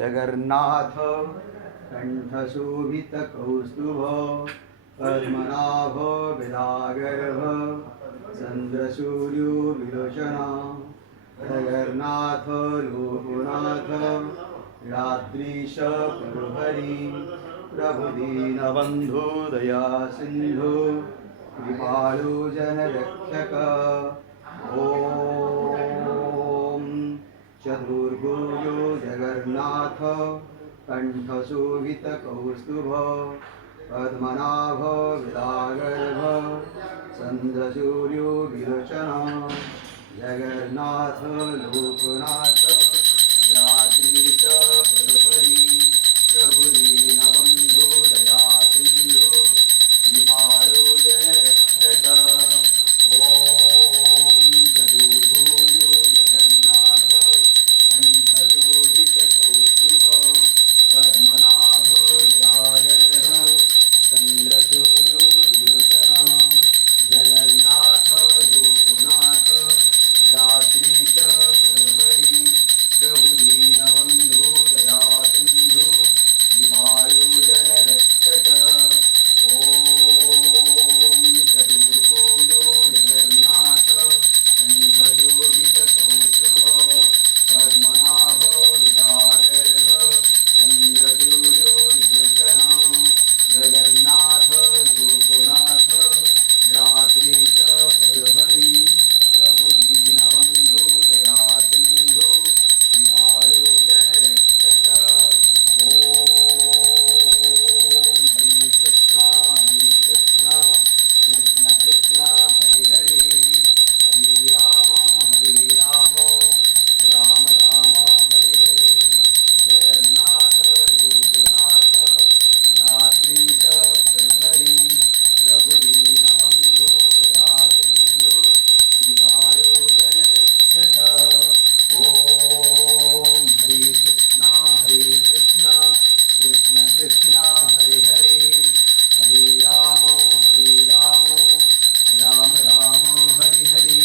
जगन्नाथ कंठशोभितकौस्तुभ पद्मनाभ विलागर्भ चन्द्रसूर्यो विलोचना जगन्नाथ लोकनाथ यादृश प्रभुहरि प्रभुदीनबन्धु दया सिन्धु कृपालु जनरक्षक ॐ चतुर्भुजो जगन्नाथ कंठशोभितकौस्तुभ पद्मनाभ विलागर्भ चन्द्रसूर्यो विलोचना जगन्नाथ लोकनाथ यादृश प्रभुहरि प्रभुदीनबन्धु दया सिन्धु कृपालु जनरक्षक ॐ चतुर्भुजो जगन्नाथ कंठशोभितकौस्तुभ पद्मनाभ विलागर्भ चन्द्रसूर्यो विलोचना जगन्नाथ लोकनाथ यादृश प्रभुहरि प्रभुदीनबन्धु दया सिन्धु कृपालु जनरक्षक ॐ चतुर्भुजो जगन्नाथ कंठशोभितकौस्तुभ पद्मनाभ विलागर्भ चन्द्रसूर्यो विलोचना जगन्नाथ लोकनाथ यादृश प्रभुहरि प्रभुदीनबन्धु दया सिन्धु कृपालु जनरक्षक ॐ हरे कृष्ण कृष्ण कृष्ण हरे हरे हरे राम राम राम हरे हरे जगन्नाथ लोकनाथ यादृश प्रभुहरि प्रभुदीनबन्धु दया सिन्धु कृपालु जनरक्षक ॐ हरे कृष्ण कृष्ण कृष्ण हरे हरे हरे राम राम हरे हरे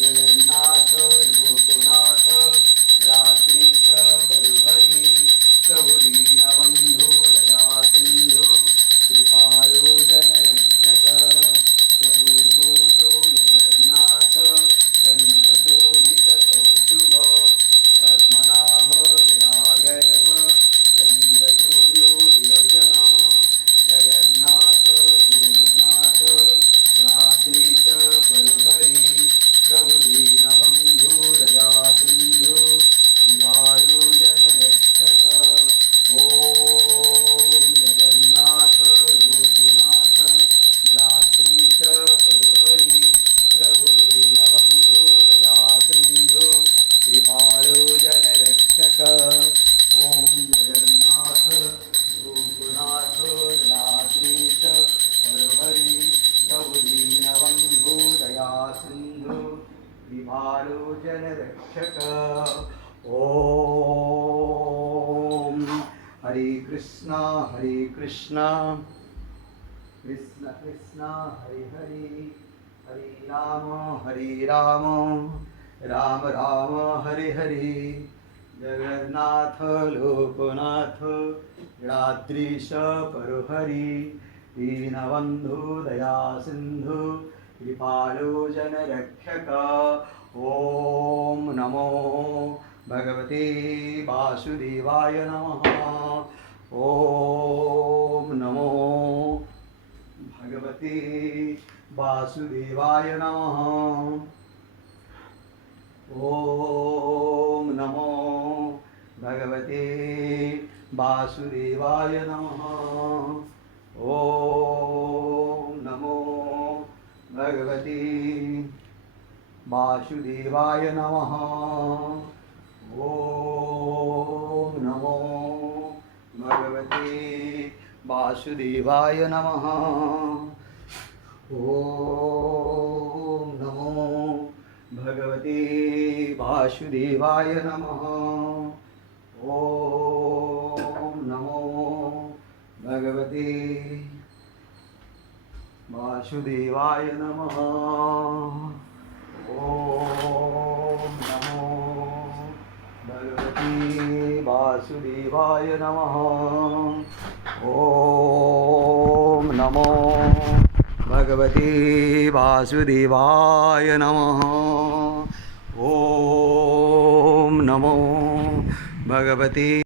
जगन्नाथ लोकनाथ यादृश प्रभुहरि प्रभुदीनबन्धु दया सिन्धु कृपालु जनरक्षक चतुर्भुजो जगन्नाथ कंठशोभितकौस्तुभ पद्मनाभ विलागर्भ चन्द्रसूर्यो विलोचना जगन्नाथ लोकनाथ यादृश प्रभुहरि प्रभुदीनबन्धु दया सिन्धु कृपालु जनरक्षक ॐ जगन्नाथ लोकनाथ यादृश प्रभुहरि प्रभुदीनबन्धु दया सिन्धु कृपालु जनरक्षक ॐ जगन्नाथ लोकनाथ यादृश प्रभुहरि प्रभुदीनबन्धु दया सिन्धु कृपालु जनरक्षक ॐ हरे कृष्ण कृष्ण कृष्ण हरे हरे हरे राम राम हरे हरे जगन्नाथ लोकनाथ यादृश प्रभुहरि दीनबन्धु दया सिन्धु कृपालु जनरक्षक ॐ नमो भगवते वासुदेवाय नमः ॐ नमो भगवते वासुदेवाय नमः ॐ नमो भगवते वासुदेवाय नमः ॐ नमो भगवते वासुदेवाय नमः ॐ नमो भगवते वासुदेवाय नमः ॐ नमो भगवते वासुदेवाय नमः ॐ नमो भगवते वासुदेवाय नमः ॐ नमो भगवते वासुदेवाय नमः। ॐ नमो भगवते वासुदेवाय नमः। ॐ नमो भगवते